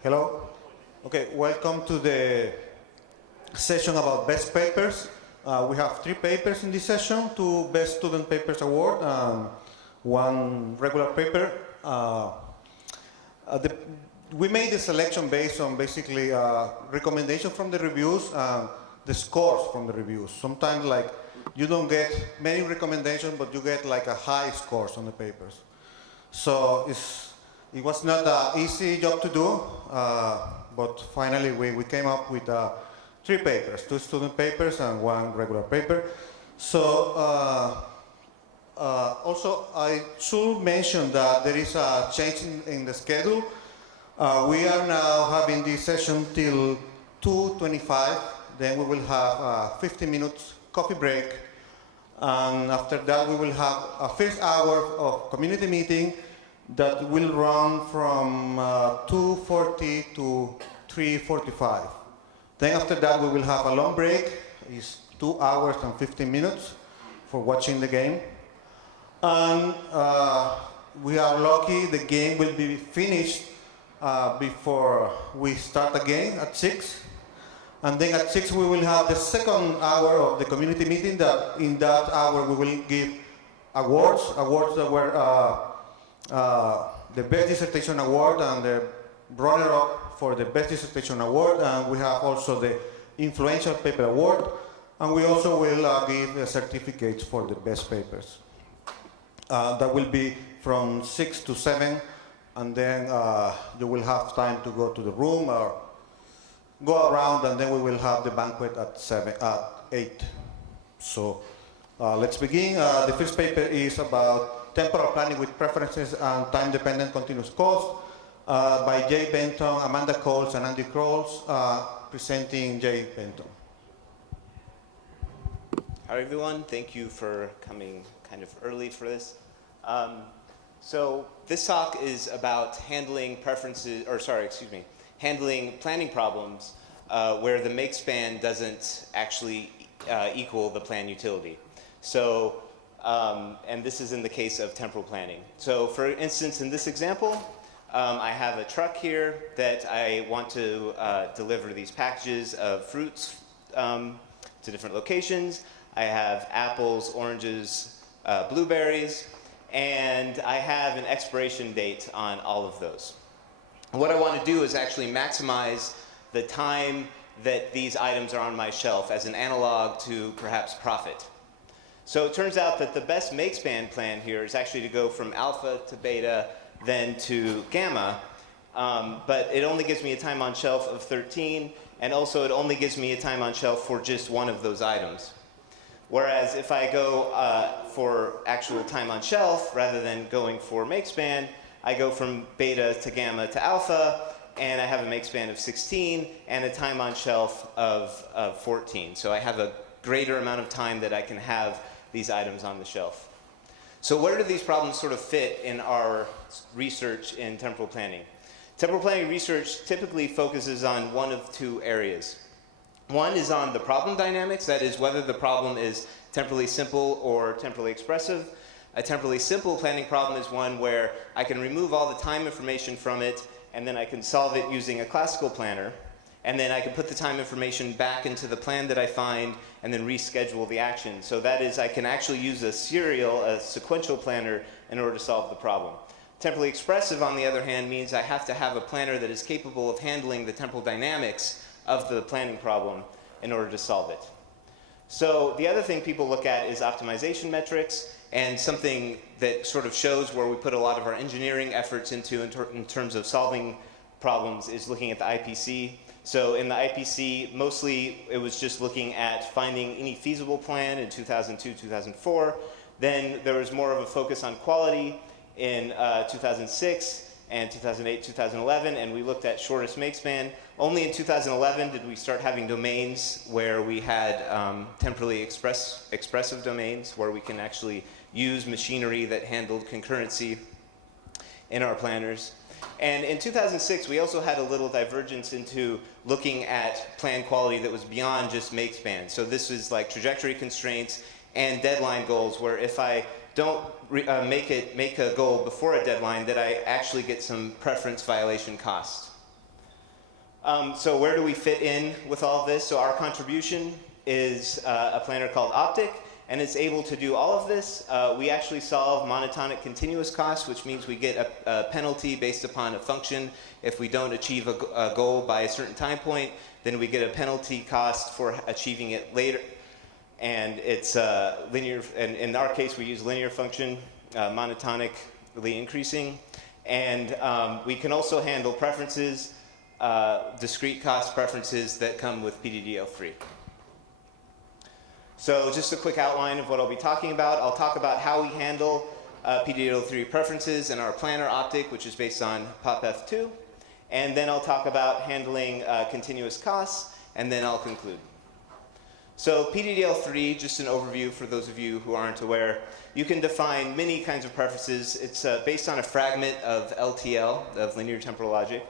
Hello. Okay, welcome to the session about best papers. We have 3 papers in this session, 2 Best Student Papers Award and 1 regular paper. We made the selection based on basically recommendation from the reviews and the scores from the reviews. Sometimes like you don't get many recommendations, but you get like a high scores on the papers. So it was not an easy job to do, but finally we came up with 3 papers, 2 student papers and 1 regular paper. So also I should mention that there is a change in the schedule. We are now having this session till 2:25, then we will have a 15 minutes coffee break, and after that we will have a first hour of community meeting that will run from 2:40 to 3:45. Then after that we will have a long break. It's 2 hours and 15 minutes for watching the game. And we are lucky the game will be finished before we start again at 6. And then at 6 we will have the second hour of the community meeting. That in that hour we will give awards that were the Best Dissertation Award and the runner-up for the Best Dissertation Award, and we have also the Influential Paper Award, and we also will give the certificates for the best papers. That will be from 6 to 7, and then you will have time to go to the room or go around, and then we will have the banquet at 8. So let's begin. The first paper is about temporal planning with preferences and time-dependent continuous cost by Jay Benton, Amanda Coles, and Andy Krols, presenting Jay Benton. Hi everyone, thank you for coming kind of early for this. So this talk is about handling handling planning problems where the make span doesn't actually equal the plan utility. So, and this is in the case of temporal planning. So for instance, in this example, I have a truck here that I want to deliver these packages of fruits to different locations. I have apples, oranges, blueberries, and I have an expiration date on all of those. And what I want to do is actually maximize the time that these items are on my shelf as an analog to perhaps profit. So it turns out that the best make span plan here is actually to go from alpha to beta, then to gamma, but it only gives me a time on shelf of 13, and also it only gives me a time on shelf for just one of those items. Whereas if I go for actual time on shelf, rather than going for make span, I go from beta to gamma to alpha, and I have a make span of 16 and a time on shelf of 14. So I have a greater amount of time that I can have these items on the shelf. So where do these problems sort of fit in our research in temporal planning? Temporal planning research typically focuses on one of 2 areas. One is on the problem dynamics, that is whether the problem is temporally simple or temporally expressive. A temporally simple planning problem is one where I can remove all the time information from it, and then I can solve it using a classical planner, and then I can put the time information back into the plan that I find and then reschedule the action. So that is, I can actually use a sequential planner in order to solve the problem. Temporally expressive, on the other hand, means I have to have a planner that is capable of handling the temporal dynamics of the planning problem in order to solve it. So the other thing people look at is optimization metrics, and something that sort of shows where we put a lot of our engineering efforts into in terms of solving problems is looking at the IPC. So in the IPC, mostly it was just looking at finding any feasible plan in 2002, 2004. Then there was more of a focus on quality in 2006 and 2008, 2011, and we looked at shortest make span. Only in 2011 did we start having domains where we had temporally expressive domains where we can actually use machinery that handled concurrency in our planners. And in 2006, we also had a little divergence into looking at plan quality that was beyond just make span. So this was like trajectory constraints and deadline goals, where if I don't make a goal before a deadline, that I actually get some preference violation costs. So where do we fit in with all of this? So our contribution is a planner called Optic, and it's able to do all of this. We actually solve monotonic continuous costs, which means we get a penalty based upon a function. If we don't achieve a goal by a certain time point, then we get a penalty cost for achieving it later. And it's linear, and in our case we use linear function, monotonically increasing. And we can also handle preferences, discrete cost preferences that come with PDDL3. So just a quick outline of what I'll be talking about. I'll talk about how we handle PDDL3 preferences in our planner Optic, which is based on POP-F2. And then I'll talk about handling continuous costs, and then I'll conclude. So PDDL3, just an overview for those of you who aren't aware, you can define many kinds of preferences. It's based on a fragment of LTL, of linear temporal logic.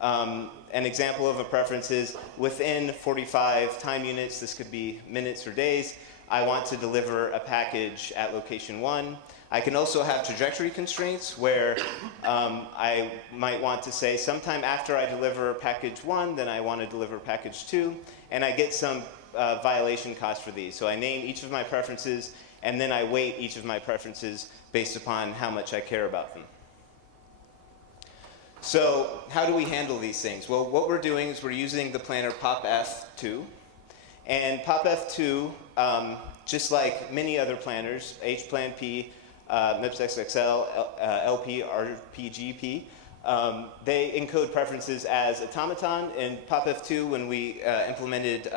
An example of a preference is within 45 time units, this could be minutes or days, I want to deliver a package at location 1. I can also have trajectory constraints where I might want to say sometime after I deliver package 1, then I want to deliver package 2, and I get some violation cost for these. So I name each of my preferences, and then I weight each of my preferences based upon how much I care about them. So how do we handle these things? Well, what we're doing is we're using the planner POP-F2. And POP-F2, just like many other planners, H-Plan-P, MIPS-XXL, LP, RPGP, they encode preferences as automaton. In POP-F2, when we implemented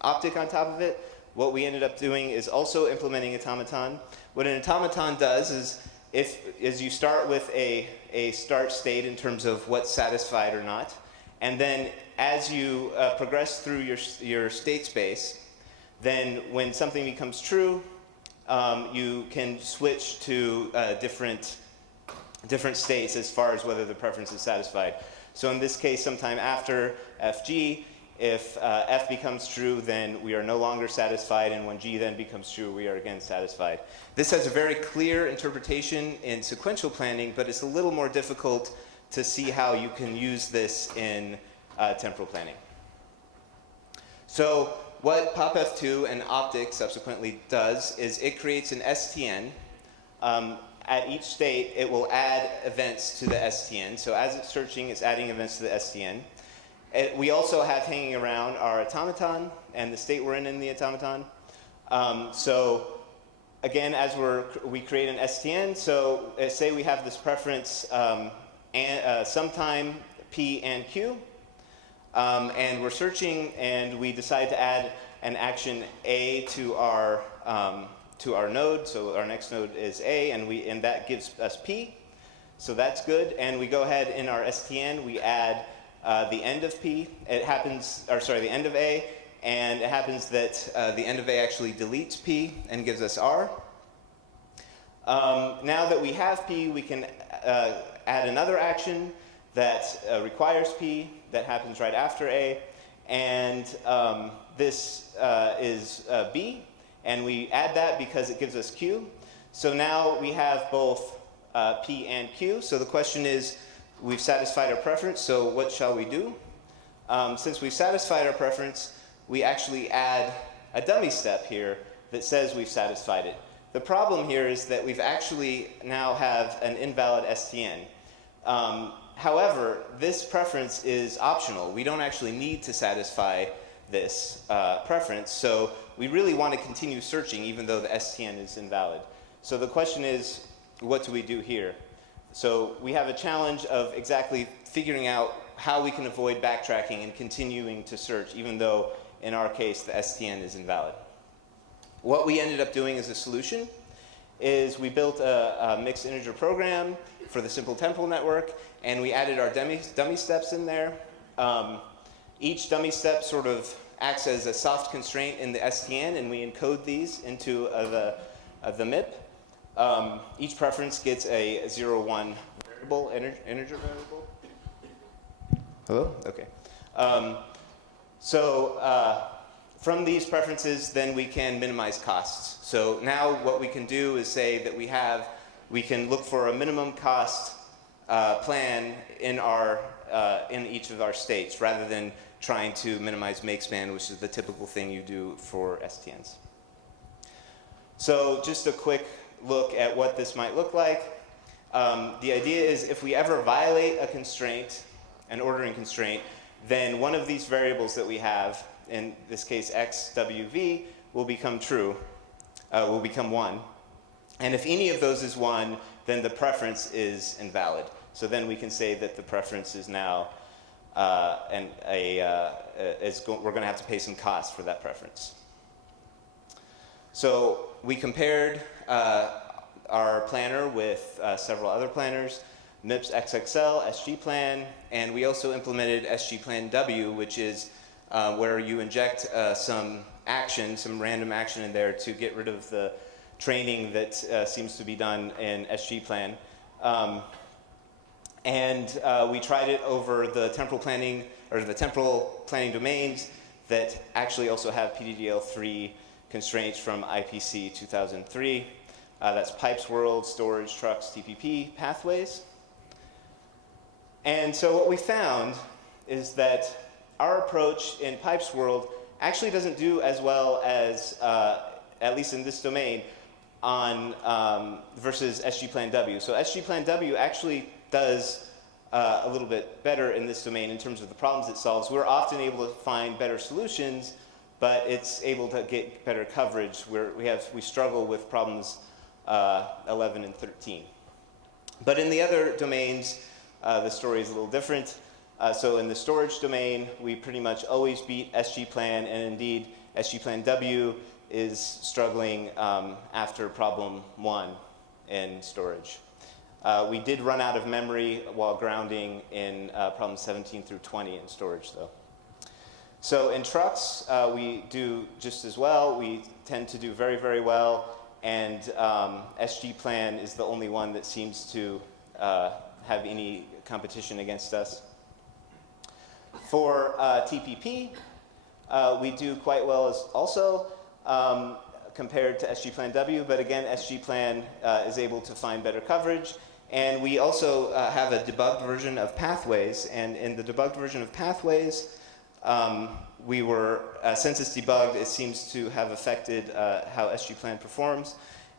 Optic on top of it, what we ended up doing is also implementing automaton. What an automaton does is you start with a start state in terms of what's satisfied or not, and then as you progress through your state space, then when something becomes true, you can switch to different states as far as whether the preference is satisfied. So in this case, sometime after FG, if F becomes true, then we are no longer satisfied, and when G then becomes true, we are again satisfied. This has a very clear interpretation in sequential planning, but it's a little more difficult to see how you can use this in temporal planning. So what POP-F2 and Optic subsequently does is it creates an STN. At each state, it will add events to the STN. So as it's searching, it's adding events to the STN. We also have hanging around our automaton and the state we're in the automaton. So again, as we create an STN, so say we have this preference sometime P and Q, and we're searching, and we decide to add an action A to our node. So our next node is A, and that gives us P. So that's good. And we go ahead in our STN, we add the end of P. The end of A, and it happens that the end of A actually deletes P and gives us R. Now that we have P, we can add another action that requires P that happens right after A, and this is B, and we add that because it gives us Q. So now we have both P and Q. So the question is, we've satisfied our preference, so what shall we do? Since we've satisfied our preference, we actually add a dummy step here that says we've satisfied it. The problem here is that we've actually now have an invalid STN. However, this preference is optional. We don't actually need to satisfy this preference, so we really want to continue searching even though the STN is invalid. So the question is, what do we do here? So we have a challenge of exactly figuring out how we can avoid backtracking and continuing to search, even though in our case the STN is invalid. What we ended up doing as a solution is we built a mixed integer program for the simple temporal network, and we added our dummy steps in there. Each dummy step sort of acts as a soft constraint in the STN, and we encode these into the MIP. Each preference gets a 0-1 variable, integer variable. Hello? Okay. From these preferences, then we can minimize costs. So now what we can do is say that we can look for a minimum cost plan in our in each of our states, rather than trying to minimize makespan, which is the typical thing you do for STNs. So just a quick look at what this might look like. The idea is if we ever violate a constraint, an ordering constraint, then one of these variables that we have, in this case xwv, will become true, will become 1. And if any of those is 1, then the preference is invalid. So then we can say that the preference is now, we're going to have to pay some cost for that preference. So we compared our planner with several other planners, MIPS XXL, SGPlan, and we also implemented SGPlan W, which is where you inject some action, some random action in there to get rid of the training that seems to be done in SGPlan. We tried it over the temporal planning, or the temporal planning domains that actually also have PDDL3 constraints from IPC 2003. That's pipes, world, storage, trucks, TPP, pathways. And so what we found is that our approach in pipes world actually doesn't do as well as, at least in this domain, on versus SGPlan W. So SGPlan W actually does a little bit better in this domain in terms of the problems it solves. We're often able to find better solutions, but it's able to get better coverage where we struggle with problems 11 and 13. But in the other domains, the story is a little different. So in the storage domain, we pretty much always beat SGPlan, and indeed SGPlan W is struggling after problem 1 in storage. We did run out of memory while grounding in problems 17 through 20 in storage, though. So in trucks, we do just as well. We tend to do very, very well, and SGPlan is the only one that seems to have any competition against us. For TPP, we do quite well as also compared to SGPlan W, but again, SGPlan is able to find better coverage. And we also have a debugged version of pathways, and in the debugged version of pathways, we were, since it's debugged, it seems to have affected how SGPlan performs.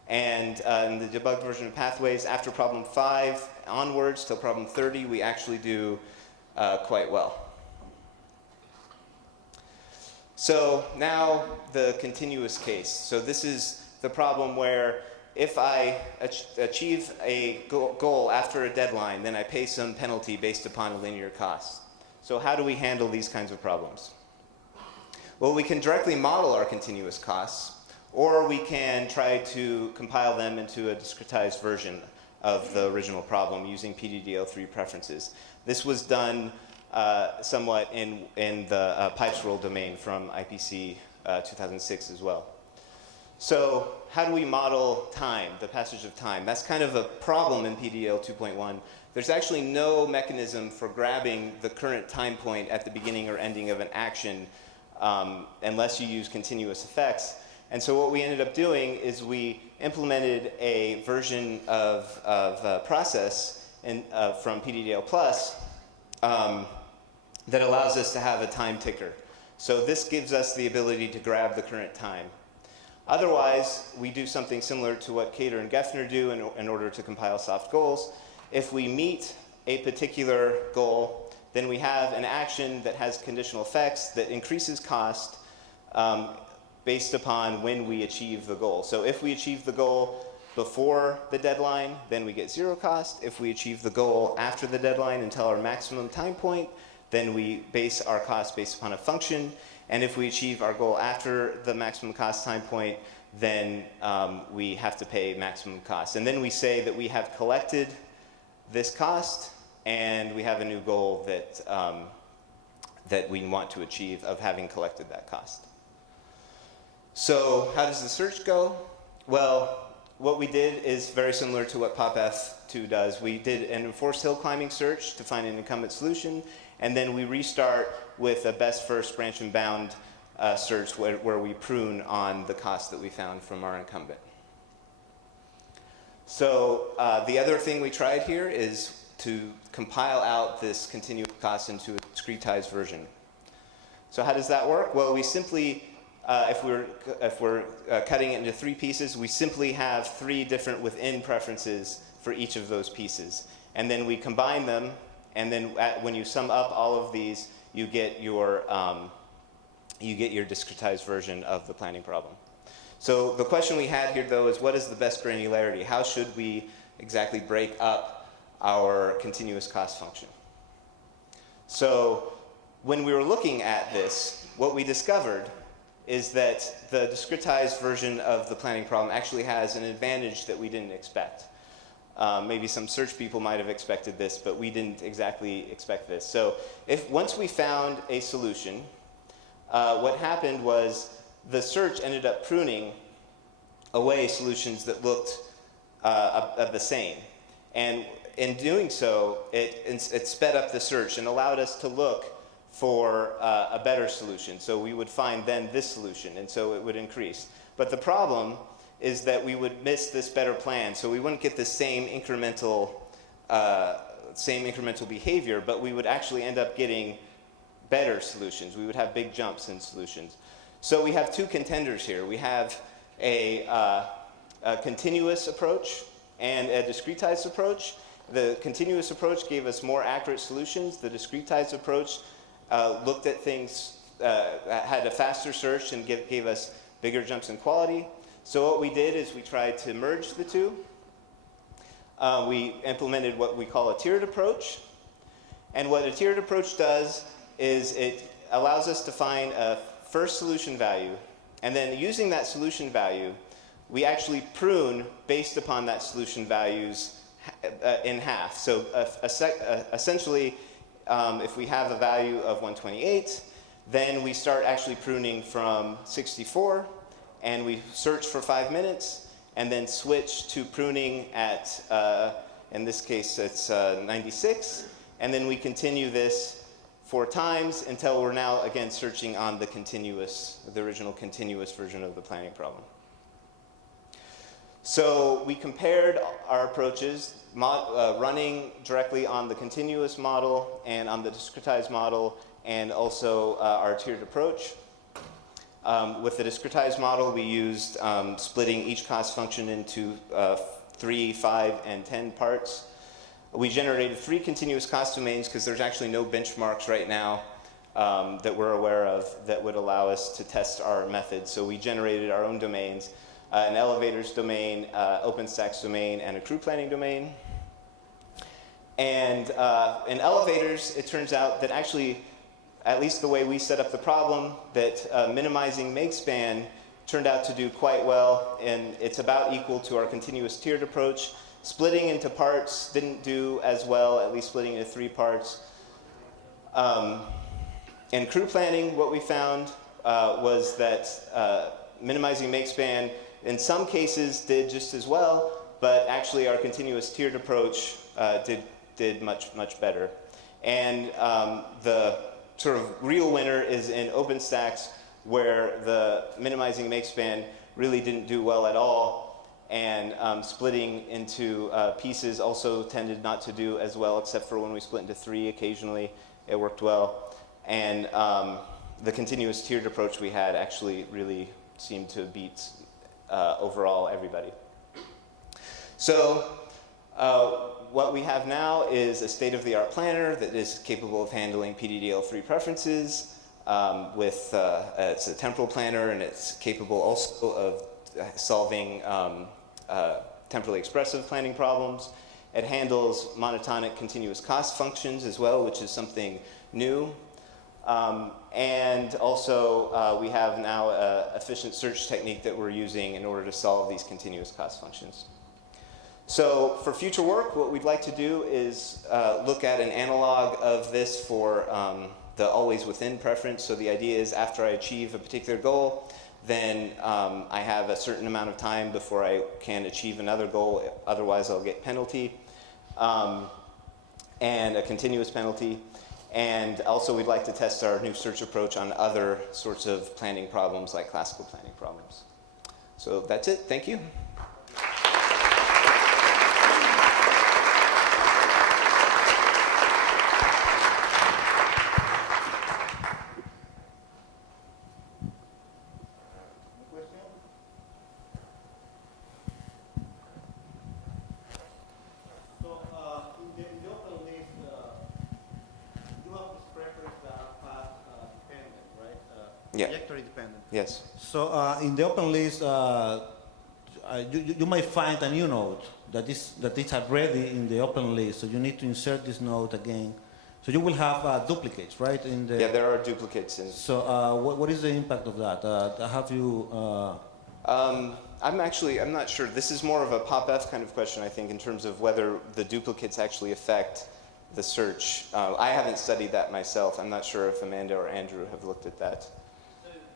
And in the debugged version of pathways, after problem 5 onwards till problem 30, we actually do quite well. So now the continuous case. So this is the problem where if I achieve a goal after a deadline, then I pay some penalty based upon a linear cost. So how do we handle these kinds of problems? Well, we can directly model our continuous costs, or we can try to compile them into a discretized version of the original problem using PDDL3 preferences. This was done somewhat in the pipes world domain from IPC 2006 as well. So how do we model time, the passage of time? That's kind of a problem in PDL 2.1. There's actually no mechanism for grabbing the current time point at the beginning or ending of an action unless you use continuous effects. And so what we ended up doing is we implemented a version of process from PDDL Plus that allows us to have a time ticker. So this gives us the ability to grab the current time. Otherwise, we do something similar to what Cater and Geffner do in order to compile soft goals. If we meet a particular goal, then we have an action that has conditional effects that increases cost based upon when we achieve the goal. So if we achieve the goal before the deadline, then we get 0 cost. If we achieve the goal after the deadline until our maximum time point, then we base our cost based upon a function. And if we achieve our goal after the maximum cost time point, then we have to pay maximum cost. And then we say that we have collected this cost, and we have a new goal that, that we want to achieve of having collected that cost. So how does the search go? Well, what we did is very similar to what PopF2 does. We did an enforced hill climbing search to find an incumbent solution, and then we restart with a best first branch and bound search where we prune on the cost that we found from our incumbent. So the other thing we tried here is to compile out this continuous cost into a discretized version. So how does that work? Well, we simply, if we're cutting it into 3 pieces, we simply have 3 different within preferences for each of those pieces. And then we combine them, and then when you sum up all of these, you get your discretized version of the planning problem. So the question we had here, though, is what is the best granularity? How should we exactly break up our continuous cost function? So when we were looking at this, what we discovered is that the discretized version of the planning problem actually has an advantage that we didn't expect. Maybe some search people might have expected this, but we didn't exactly expect this. So once we found a solution, what happened was the search ended up pruning away solutions that looked of the same. And in doing so, it sped up the search and allowed us to look for a better solution. So we would find then this solution, and so it would increase. But the problem is that we would miss this better plan, so we wouldn't get the same incremental behavior, but we would actually end up getting better solutions. We would have big jumps in solutions. So we have 2 contenders here. We have a continuous approach and a discretized approach. The continuous approach gave us more accurate solutions. The discretized approach looked at things, had a faster search and gave us bigger jumps in quality. So what we did is we tried to merge the 2. We implemented what we call a tiered approach. And what a tiered approach does is it allows us to find a first solution value, and then using that solution value, we actually prune based upon that solution values in half. So essentially, if we have a value of 128, then we start actually pruning from 64, and we search for 5 minutes, and then switch to pruning at, in this case, it's 96, and then we continue this 4 times until we're now again searching on the original continuous version of the planning problem. So we compared our approaches, running directly on the continuous model and on the discretized model, and also our tiered approach. With the discretized model, we used splitting each cost function into 3, 5, and 10 parts. We generated 3 continuous cost domains because there's actually no benchmarks right now that we're aware of that would allow us to test our method. So we generated our own domains, an elevators domain, OpenStack's domain, and a crew planning domain. And in elevators, it turns out that actually, at least the way we set up the problem, that minimizing makespan turned out to do quite well, and it's about equal to our continuous tiered approach. Splitting into parts didn't do as well, at least splitting into 3 parts. In crew planning, what we found was that minimizing makespan in some cases did just as well, but actually our continuous tiered approach did much better. And the sort of real winner is in OpenStack's, where the minimizing makespan really didn't do well at all. And splitting into pieces also tended not to do as well, except for when we split into 3 occasionally, it worked well. And the continuous tiered approach we had actually really seemed to beat overall everybody. So what we have now is a state-of-the-art planner that is capable of handling PDDL3 preferences. It's a temporal planner, and it's capable also of solving temporally expressive planning problems. It handles monotonic continuous cost functions as well, which is something new. And also, we have now an efficient search technique that we're using in order to solve these continuous cost functions. So for future work, what we'd like to do is look at an analog of this for the always within preference. So the idea is after I achieve a particular goal, then I have a certain amount of time before I can achieve another goal, otherwise I'll get penalty, and a continuous penalty. And also we'd like to test our new search approach on other sorts of planning problems like classical planning problems. So that's it, thank you. Yeah. Trajectory dependent. Yes. So in the open list, you might find a new node that is already in the open list. So you need to insert this node again. So you will have duplicates, right? Yeah, there are duplicates. So what is the impact of that? Have you? I'm not sure. This is more of a POP-F kind of question, I think, in terms of whether the duplicates actually affect the search. I haven't studied that myself. I'm not sure if Amanda or Andrew have looked at that. So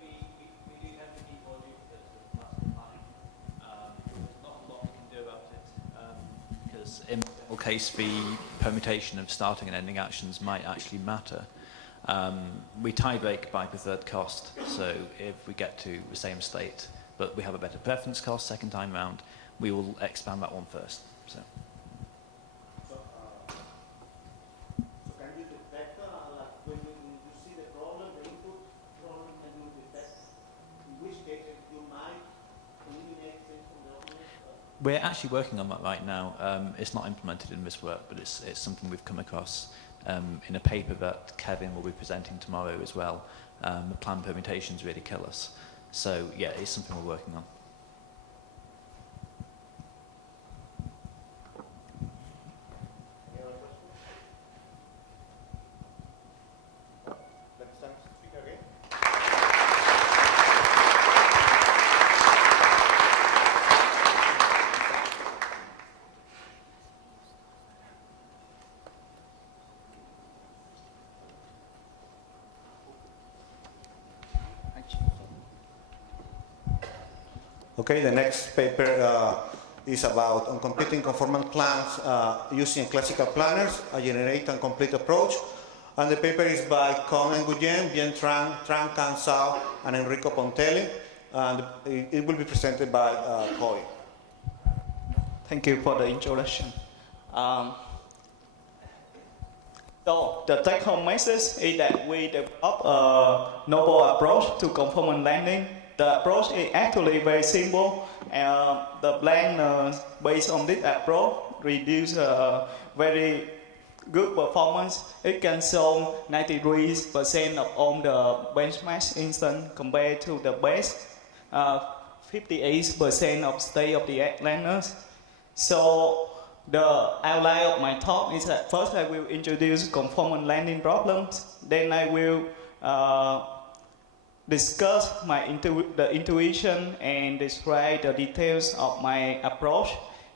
we do have to keep more duplicates, but that's fine. There's not a lot we can do about it, because in the case, the permutation of starting and ending actions might actually matter. We tie break by preferred cost, so if we get to the same state, but we have a better preference cost second time round, we will expand that one first. So can you detect, like when you see the problem, the input problem, can you detect in which cases you might eliminate things from the open list? we're actually working on that right now. It's not implemented in this work, but it's something we've come across in a paper that Kevin will be presenting tomorrow as well. The planned permutations really kill us. So yeah, it's something we're working on. Any other questions? Next time, speak again. Okay, the next paper is about on computing conformal plans using classical planners, a generate and complete approach. And the paper is by Kong Nguyen, Bien Tran, Tran Can Sao, and Enrico Pontelli. And it will be presented by Koi. Thank you for the introduction. So the take-home message is that we develop a novel approach to conformal landing. The approach is actually very simple, and the plan based on this approach reduce very good performance. It can show 93% of all the benchmark instance compared to the best 58% of state-of-the-art landers. So the outline of my talk is that first I will introduce conformal landing problems, then I will discuss the intuition and describe the details of my approach.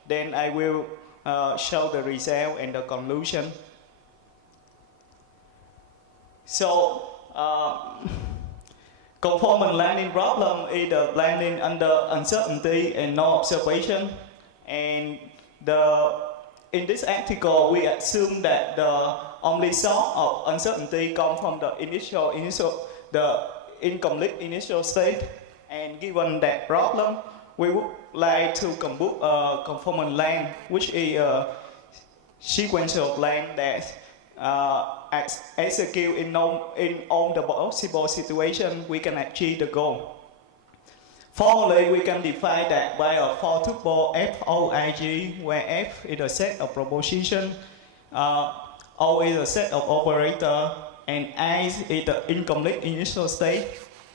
Then I will show the result and the conclusion. So, conformal landing problem is the landing under uncertainty and no observation. And in this article, we assume that the only source of uncertainty comes from the incomplete initial state. And given that problem, we would like to compute a conformal land, which is a sequential plan that execute in all the possible situations we can achieve the goal. Formally, we can define that by a for tuple FOIG, where F is a set of proposition, O is a set of operator, and I is the incomplete initial state,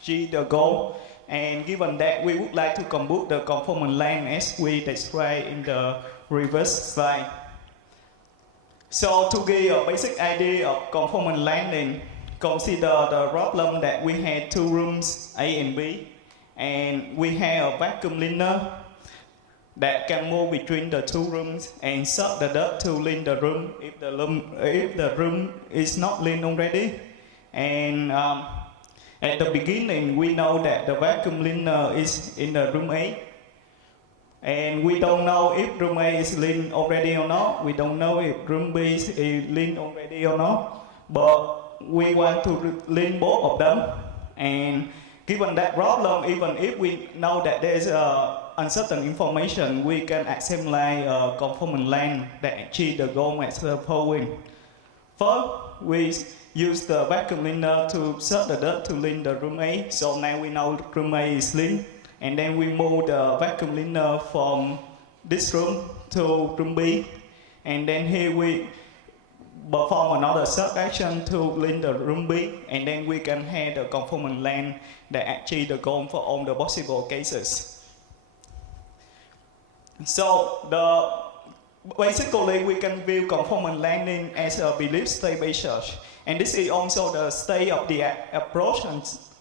G the goal. And given that, we would like to compute the conformal land as we described in the reverse slide. So to give a basic idea of conformal landing, consider the problem that we had two rooms, A and B, and we have a vacuum cleaner that can move between the two rooms and suck the dirt to clean the room if the room is not clean already. And at the beginning, we know that the vacuum cleaner is in the room A. And we don't know if room A is clean already or not. We don't know if room B is clean already or not. But we want to clean both of them. And given that problem, even if we know that there is uncertain information, we can assemble a conformal land that achieves the goal as the following. First, we use the vacuum cleaner to suck the dirt to clean the room A. So now we know room A is clean. And then we move the vacuum cleaner from this room to room B. And then here perform another search action to link the room B, and then we can have the conformant length that achieve the goal for all the possible cases. So basically we can view conformant landing as a belief state-based search, and this is also the state of the approach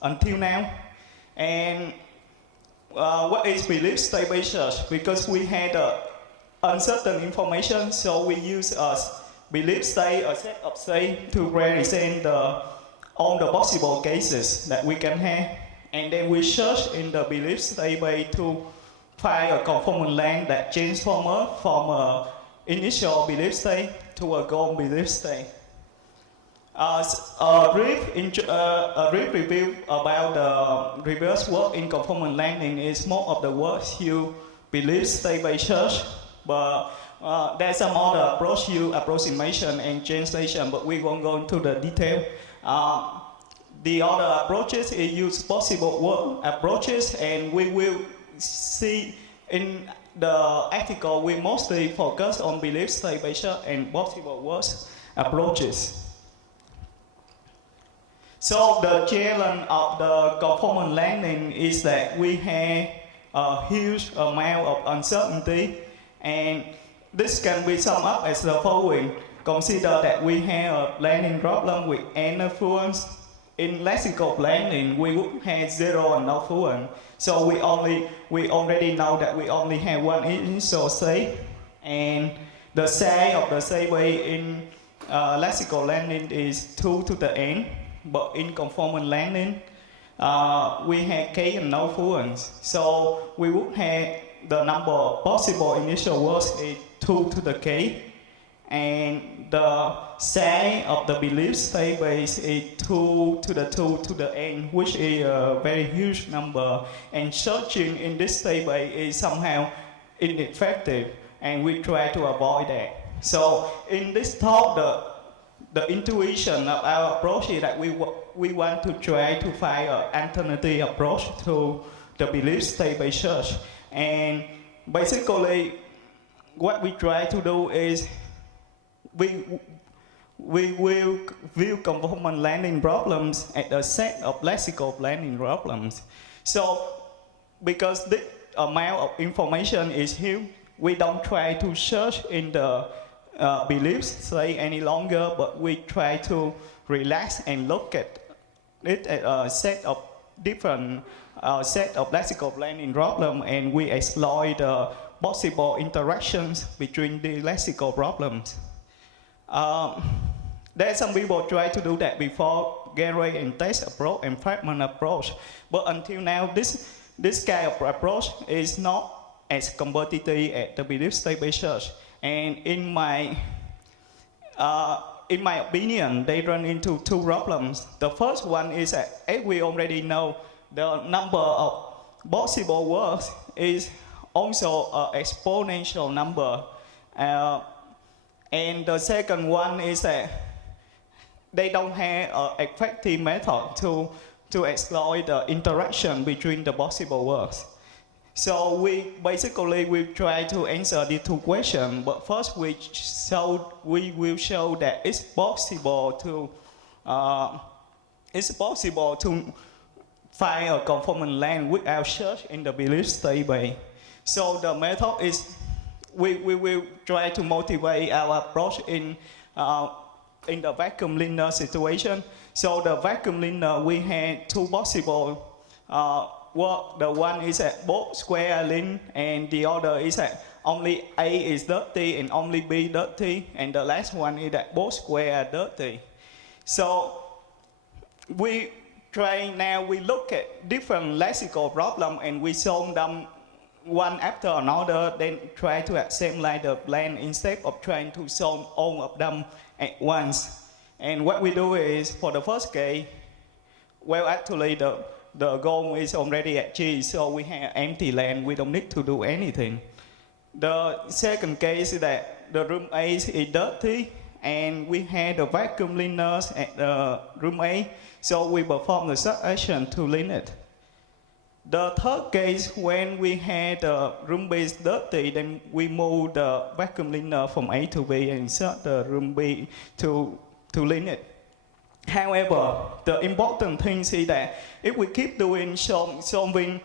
until now. And what is belief state-based search? Because we had uncertain information, so we use a belief state, a set of state, to represent all the possible cases that we can have, and then we search in the belief state base to find a conformant length that transforms from an initial belief state to a goal belief state. A brief review about the reverse work in conformant landing is more of the works you belief state-based search, but there's some other approach you approximation and translation, but we won't go into the detail. The other approaches is use possible work approaches, and we will see in the article we mostly focus on belief state-based search and possible works approaches. So the challenge of the conformant landing is that we have a huge amount of uncertainty, and this can be summed up as the following. Consider that we have a landing problem with n fluence. In lexical landing, we would have 0 and no fluence. So we already know that we only have one initial state, and the size of the state base in lexical landing is 2 to the n. But in conformant landing, we have k and no fluence. So we would have the number of possible initial words is 2 to the k, and the size of the belief state base is 2 to the n, which is a very huge number. And searching in this state base is somehow ineffective, and we try to avoid that. So in this talk, the intuition of our approach is that we want to try to find an alternative approach to the belief state-based search. And basically, what we try to do is we will view conformant landing problems as a set of lexical landing problems. So because the amount of information is huge, we don't try to search in the beliefs state any longer, but we try to relax and look at it as a set of different set of lexical landing problems, and we explore the possible interactions between the lexical problems. There are some people try to do that before generate and test approach and fragment approach, but until now this kind of approach is not as competitive as the belief state-based search. And in my opinion, they run into two problems. The first one is that, as we already know, the number of possible words is also an exponential number. And the second one is that they don't have an effective method to exploit the interaction between the possible words. So we try to answer these two questions, but first we will show that it's possible to find a conformant length without search in the belief state base. So the method is we will try to motivate our approach in the vacuum linear situation. So the vacuum linear, we had two possible the one is at both square link, and the other is that only A is dirty and only B dirty, and the last one is that both square are dirty. So we look at different lexical problems and we solve them one after another, then try to assemble the plan instead of trying to solve all of them at once. And what we do is, for the first case, well, actually the goal is already achieved, so we have empty land, we don't need to do anything. The second case is that the room A is dirty, and we have the vacuum linears at the room A, so we perform the search action to link it. The third case, when we had the room B is dirty, then we move the vacuum cleaner from A to B and insert the room B to clean it. However, the important thing is that if we keep doing solving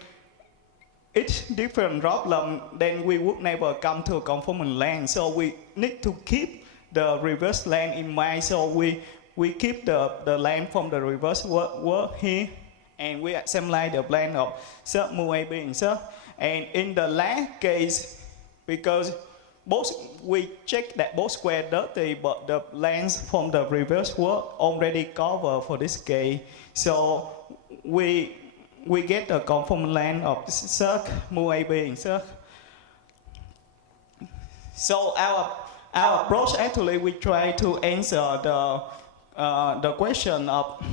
each different problem, then we would never come to a conformant length. So we need to keep the reverse length in mind. So we keep the length from the reverse work here, and we assemble the plan of sub move A, B, and sub. And in the last case, because we check that both square dirty, but the length from the reverse work already covered for this case. So we get the conformant length of circ, move A, B, and circ. So our approach, actually, we try to answer the question of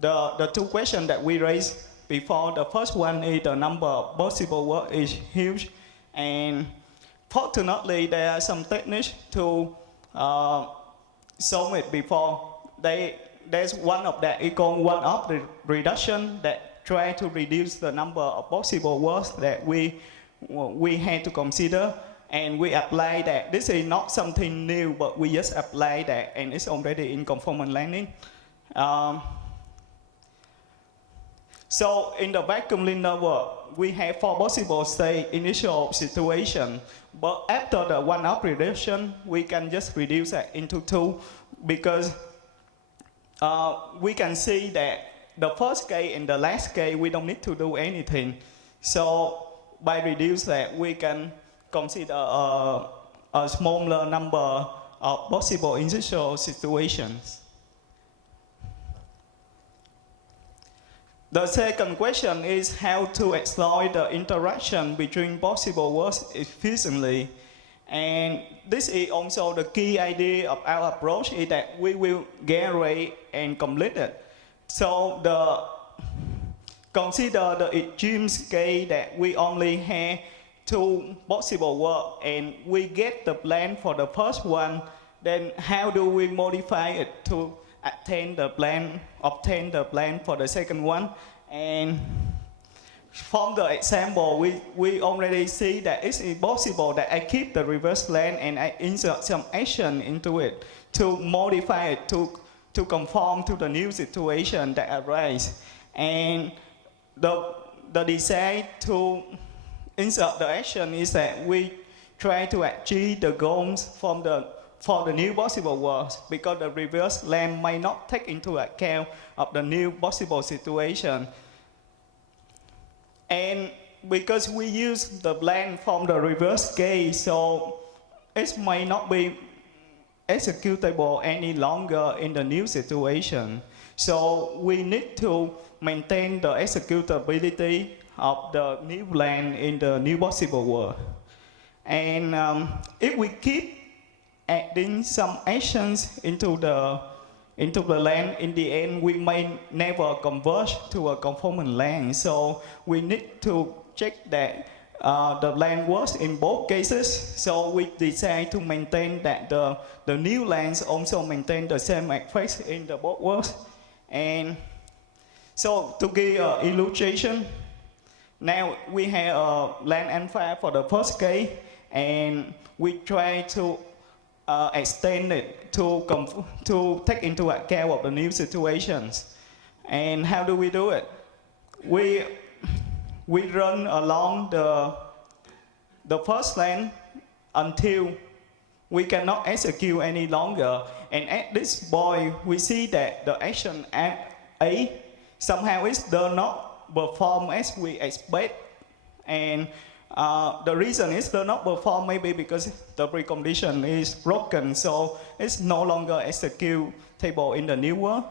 the two questions that we raised before. The first one is the number of possible work is huge, and fortunately there are some techniques to solve it before. There's one of that is called one-off reduction that try to reduce the number of possible works that we had to consider, and we apply that. This is not something new, but we just apply that, and it's already in conformant landing. So in the vacuum cleaner work, we have 4 possible state initial situation, but after the one-off reduction, we can just reduce that into 2, because we can see that the first case and the last case, we don't need to do anything. So by reduce that, we can consider a smaller number of possible initial situations. The second question is how to exploit the interaction between possible works efficiently. And this is also the key idea of our approach, is that we will generate and complete it. So consider the extreme case that we only have 2 possible work, and we get the plan for the first one. Then how do we modify it to obtain the plan for the second one? And from the example, we already see that it's possible that I keep the reverse length and I insert some action into it to modify it to conform to the new situation that arises. And the design to insert the action is that we try to achieve the goals for the new possible works, because the reverse length may not take into account of the new possible situation. And because we use the plan from the reverse case, so it may not be executable any longer in the new situation. So we need to maintain the executability of the new plan in the new possible world. And if we keep adding some actions into the land, in the end we may never converge to a conformant land. So we need to check that the land works in both cases. So we decide to maintain that the new lands also maintain the same effects in the both works. And so to give an illustration, now we have a land alpha for the first case, and we try to extend it to take into account of the new situations. And how do we do it? We run along the first land until we cannot execute any longer. And at this point, we see that the action at A somehow it does not perform as we expect. And the reason it does not perform maybe because the precondition is broken, so it's no longer executable in the new world,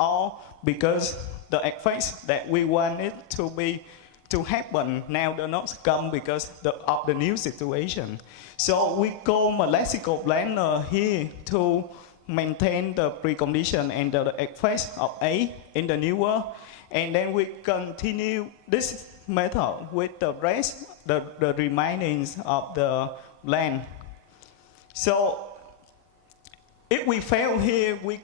or because the effects that we want it to happen now do not come because of the new situation. So we call a lexical planner here to maintain the precondition and the effects of A in the new world, and then we continue this method with the rest, the remainings of the land. So if we fail here, we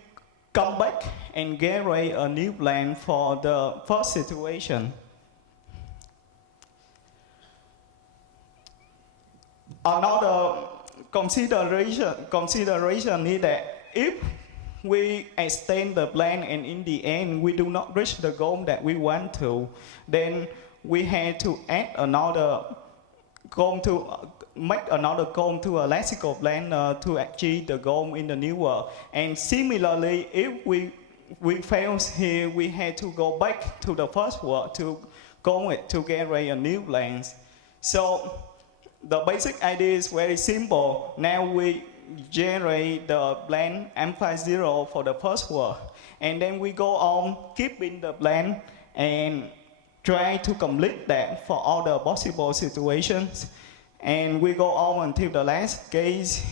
come back and generate a new plan for the first situation. Another consideration is that if we extend the plan and in the end we do not reach the goal that we want to, then we have to add another goal to make another goal to a lexical plan to achieve the goal in the new world. And similarly, if we fail here, we have to go back to the first world to generate a new plan. So the basic idea is very simple. Now we generate the plan M50 for the first world, and then we go on keeping the plan and try to complete that for all the possible situations, and we go on until the last case,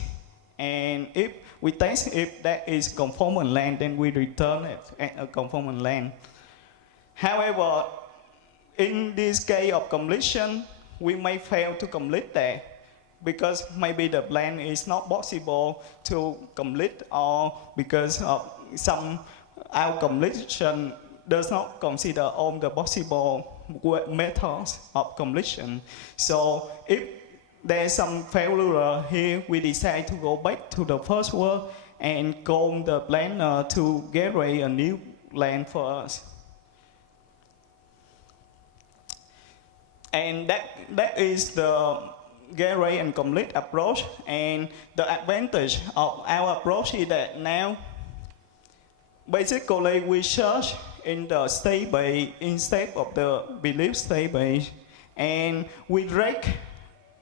and if we test if that is conformant land, then we return it as a conformant land. However, in this case of completion, we may fail to complete that because maybe the plan is not possible to complete, or because of our completion does not consider all the possible methods of completion. So if there's some failure here, we decide to go back to the first world and call the planner to generate a new land for us. And that is the generate and complete approach. And the advantage of our approach is that now, basically, we search in the state base instead of the belief state base, and we break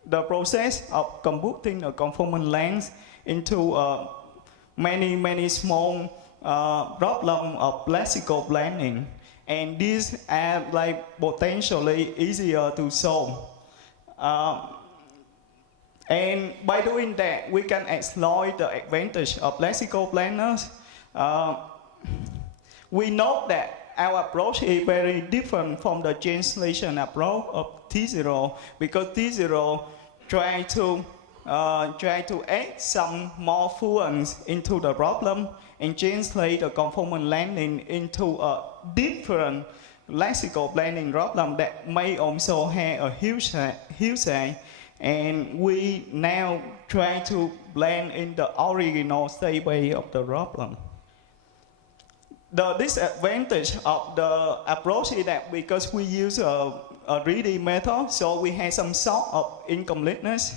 the process of computing a conformant length into many small problems of lexical planning. And these are like potentially easier to solve. And by doing that, we can exploit the advantage of lexical planners. We know that our approach is very different from the translation approach of T0, because T0 try to add some more fluence into the problem and translate the conformant landing into a different lexical planning problem that may also have a huge size. And we now try to blend in the original state base of the problem. The disadvantage of the approach is that because we use a ready method, so we have some sort of incompleteness.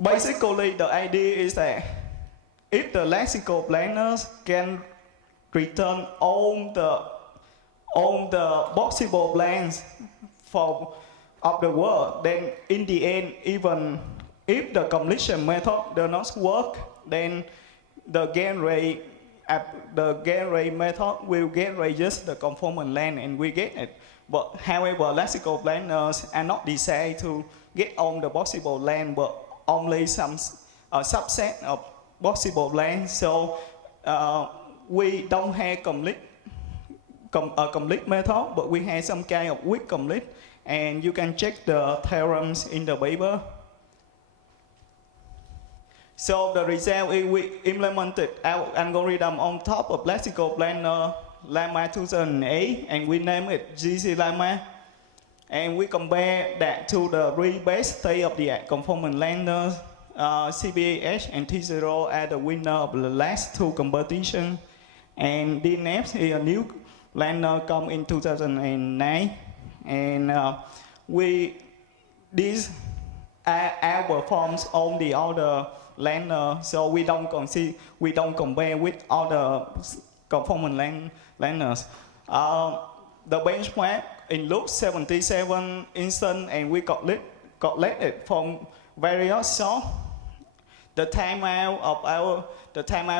Basically, the idea is that if the lexical planners can return all the possible plans of the world, then in the end, even if the completion method does not work, then the generate method will generate just the conformant land and we get it. But however, lexical planners are not designed to get all the possible land, but only some subset of possible land. So we don't have a complete method, but we have some kind of weak complete. And you can check the theorems in the paper. So the result is we implemented our algorithm on top of lexical planner Llama 2008, and we named it GC Llama. And we compare that to the rebased state-of-the-art conformant landers. CBAH and T0 are the winner of the last two competitions. And DNF is a new lander come in 2009. And this outperforms on the other lander, so we don't compare with other conformant landers. The benchmark includes 77 instances, and we collected from various sources. The timeout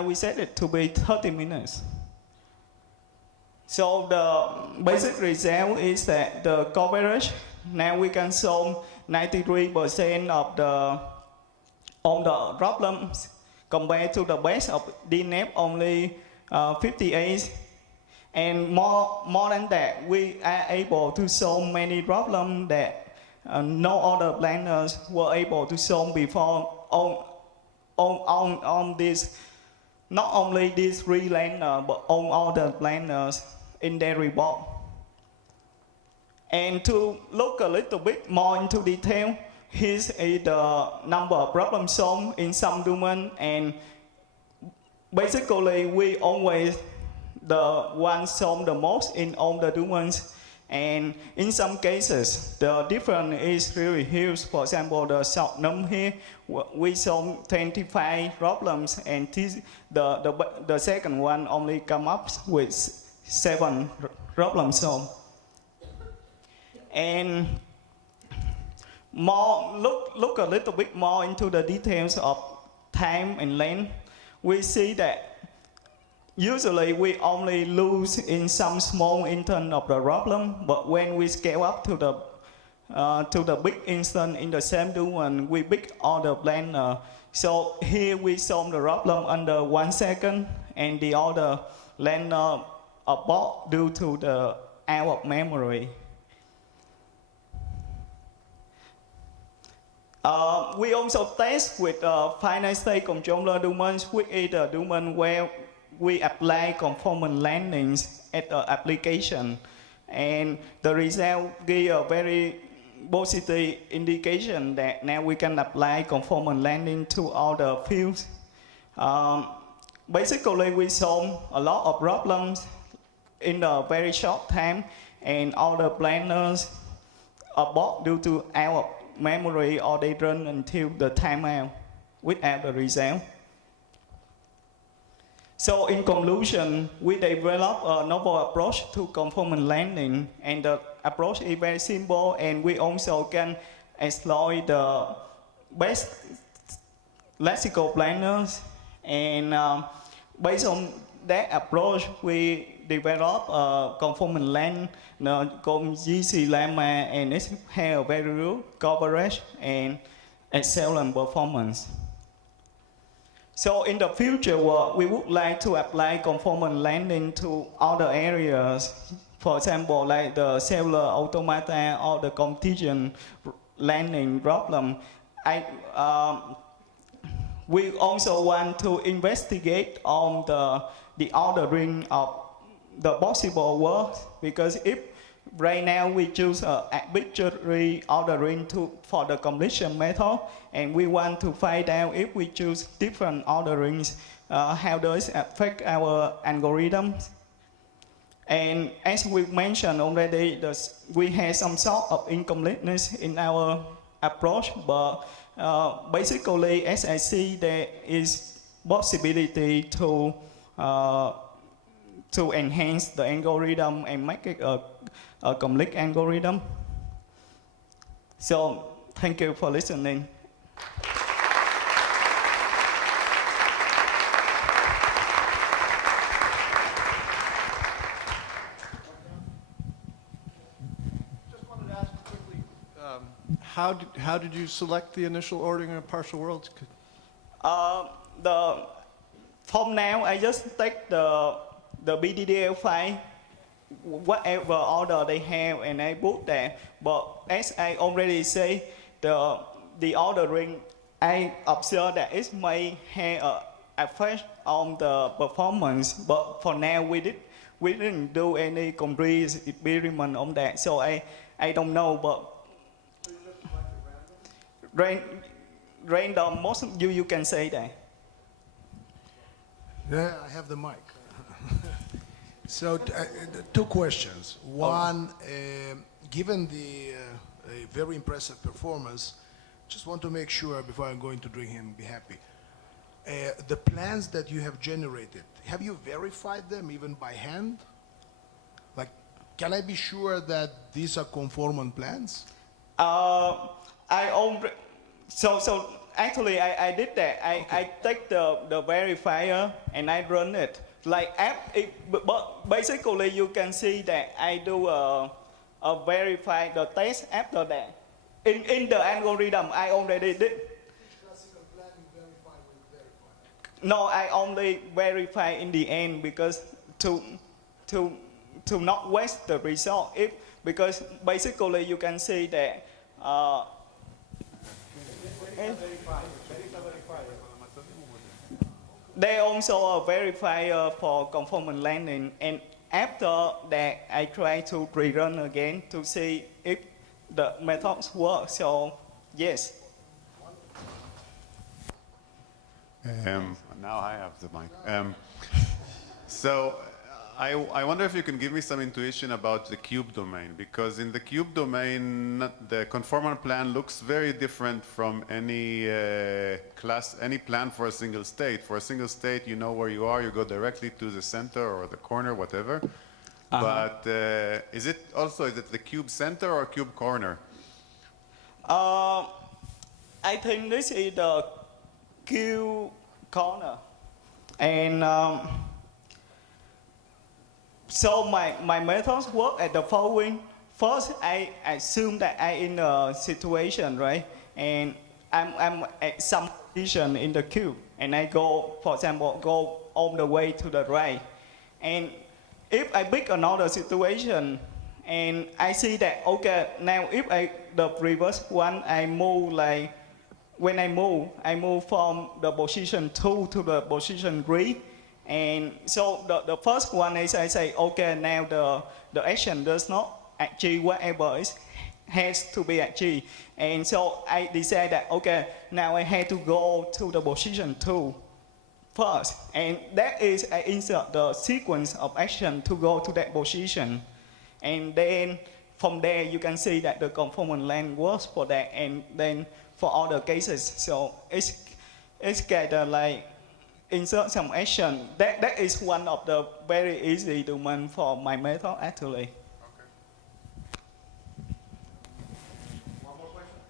we set it to be 30 minutes. So the basic result is that the coverage, now we can solve 93% of the problems compared to the base of DNF only 58. And more than that, we are able to solve many problems that no other planners were able to solve before on this, not only this relander, but on other planners in their report. And to look a little bit more into detail, here is the number of problems solved in some domain, and basically we always the one solve the most in all the domains. And in some cases, the difference is really huge. For example, the short num here, we solve 25 problems, and the second one only come up with 7 problems solved. And more look a little bit more into the details of time and length. We see that usually we only lose in some small instance of the problem, but when we scale up to the big instance in the same domain, we big order planner. So here we solve the problem under 1 second, and the other planner abort due to the out of memory. We also test with finite state controller domains, which is the domain where we apply conformal landings at the application, and the result give a very positive indication that now we can apply conformal landing to all the fields. Basically, we solve a lot of problems in a very short time, and all the planners abort due to out of memory, or they run until the timeout without the result. So in conclusion, we developed a novel approach to conformal landing, and the approach is very simple, and we also can exploit the best lexical planners, and based on that approach, we developed a conformal land called GC Lemma, and it has a very good coverage and excellent performance. So in the future, we would like to apply conformal landing to other areas. For example, like the cellular automata or the contingent landing problem. We also want to investigate on the ordering of the possible words, because if right now we choose arbitrary ordering for the completion method, and we want to find out if we choose different orderings, how does it affect our algorithms. And as we mentioned already, we have some sort of incompleteness in our approach, but basically, as I see, there is possibility to enhance the algorithm and make it a complete algorithm. So, thank you for listening. Just wanted to ask quickly, how did you select the initial ordering of partial worlds? From now, I just take the BDDL file, whatever order they have, and I put there. But as I already say, the ordering, I observe that it may have an effect on the performance. But for now, we didn't do any complete experiment on that, so I don't know. But random, most of you can say that. Yeah, I have the mic. So, 2 questions. One, given the very impressive performance, just want to make sure before I'm going to drink him, be happy. The plans that you have generated, have you verified them even by hand? Like, can I be sure that these are conformal plans? So actually, I did that. I take the verifier and I run it. Like but basically, you can see that I do a verify the test after that. In the algorithm, I already did. Each classical plan you verify with verifier? No, I only verify in the end, because to not waste the result. Because basically you can see that. They also a verifier for conformal landing, and after that I try to rerun again to see if the methods work. So Yes. Now I have the mic. So I wonder if you can give me some intuition about the cube domain, because in the cube domain, the conformal plan looks very different from any any plan for a single state. For a single state, you know where you are, you go directly to the center or the corner, whatever. But is it the cube center or cube corner? I think this is the Q corner. And so my methods work at the following. First, I assume that I'm in a situation, right? And I'm at some position in the cube. And I go, for example, go all the way to the right. And if I pick another situation, and I see that, okay, now if the previous one, I move like, when I move from the position 2 to the position 3. And so the first one is I say, okay, now the action does not achieve whatever has to be achieved. And so I decide that, okay, now I have to go to the position 2 first. And that is I insert the sequence of action to go to that position. And then from there, you can see that the conformal length works for that. And then for other cases, so it's kind of like insert some action. That is one of the very easy domain for my method actually. Okay. One more question.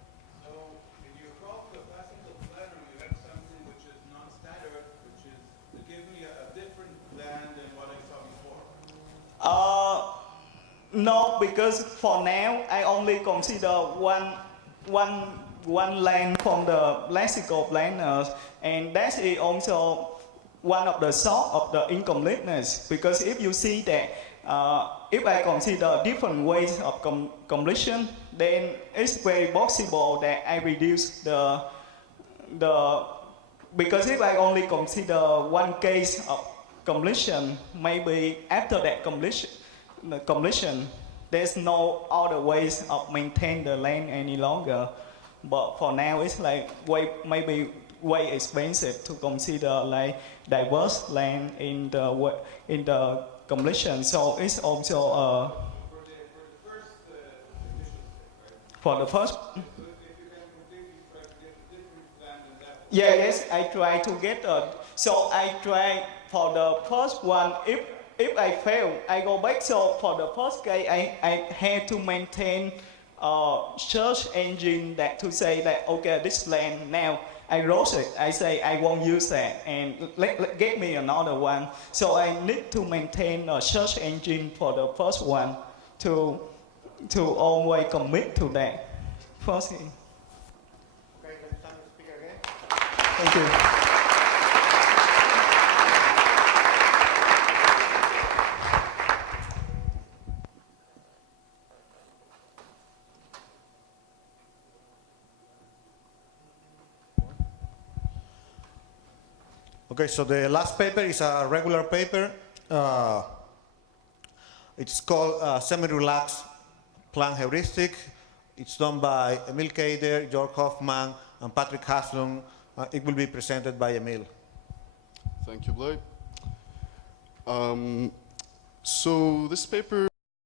So in your talk of classical planner, you have something which is non-standard, which is to give me a different plan than what I saw before. No, because for now I only consider one length from the lexical planners, and that is also one of the source of the incompleteness. Because if you see that, if I consider different ways of completion, then it's very possible that I reduce the because if I only consider one case of completion, maybe after that completion, there's no other ways of maintain the length any longer. But for now, it's like maybe way expensive to consider like diverse length in the completion. So it's also for the first. So if you can completely try to get a different plan than that. Yeah, yes, I try to get so I try for the first one. If I fail, I go back. So for the first case, I had to maintain search engine that to say that, okay, this land now I wrote it. I say I won't use that, and get me another one. So I need to maintain a search engine for the first one to always commit to that first thing. Okay, let's time to speak again. Thank you. Okay, so the last paper is a regular paper. It's called Semi-Relaxed Plan Heuristic. It's done by Emil Kader, Jörg Hoffman, and Patrick Haslund. It will be presented by Emil. Thank you, Blake. So this paper